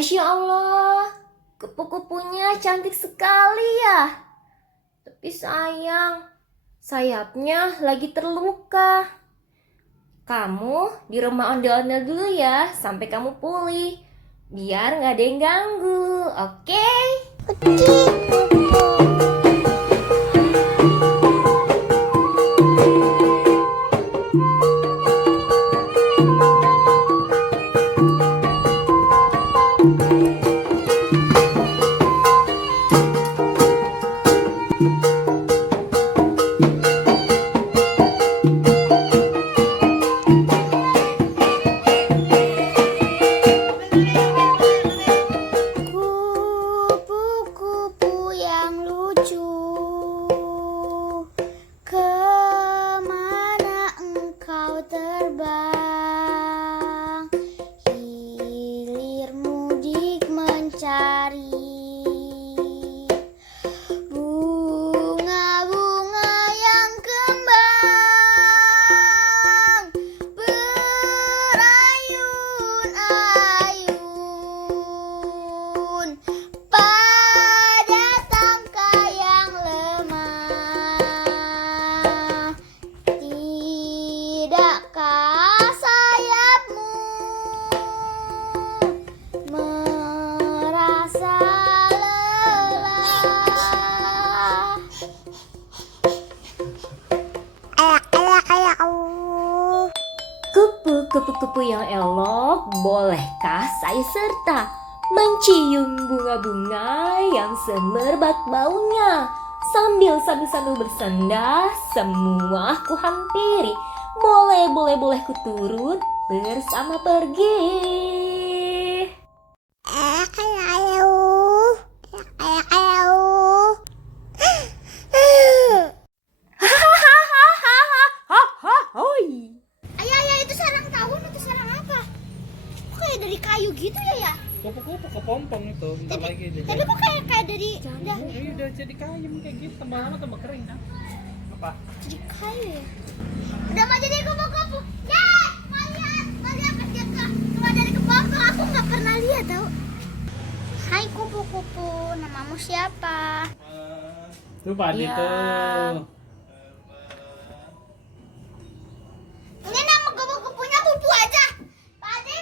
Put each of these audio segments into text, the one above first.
Masya Allah, kupu-kupunya cantik sekali ya. Tapi sayang, sayapnya lagi terluka. Kamu di rumah ondel-ondel dulu ya, sampai kamu pulih. Biar nggak ada yang ganggu, oke? Kupu-kupu yang lucu, kemana engkau terbang? Hilir mudik mencari bunga-bunga yang kembang, berayun-ayun pada tangkai yang lemah. Tidakkah sayapmu merasa lelah? Kupu-kupu yang elok, bolehkah saya serta mencium bunga-bunga yang semerbak baunya? Sambil bersenda, semua ku hampiri. Boleh ku turut bersama pergi. Ayah, itu sarang tawon atau sarang apa? Kok kayak dari kayu gitu ya? Kupu-kupu kepompong itu, bentar lagi dia Tapi kok kayak dari udah jadi kayu kayak gitu, tambah lama tambah kering kan? Apa? jadi kayu ya? Udah mau jadi kupu-kupu. Yeay, mau lihat kerja keluar dari kepompong. Aku nggak pernah lihat tau. Hai kupu-kupu, namamu siapa? Tuh Padi tuh. Ini nama kupu-kupunya kupu aja. Pade.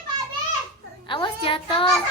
Awas jatuh.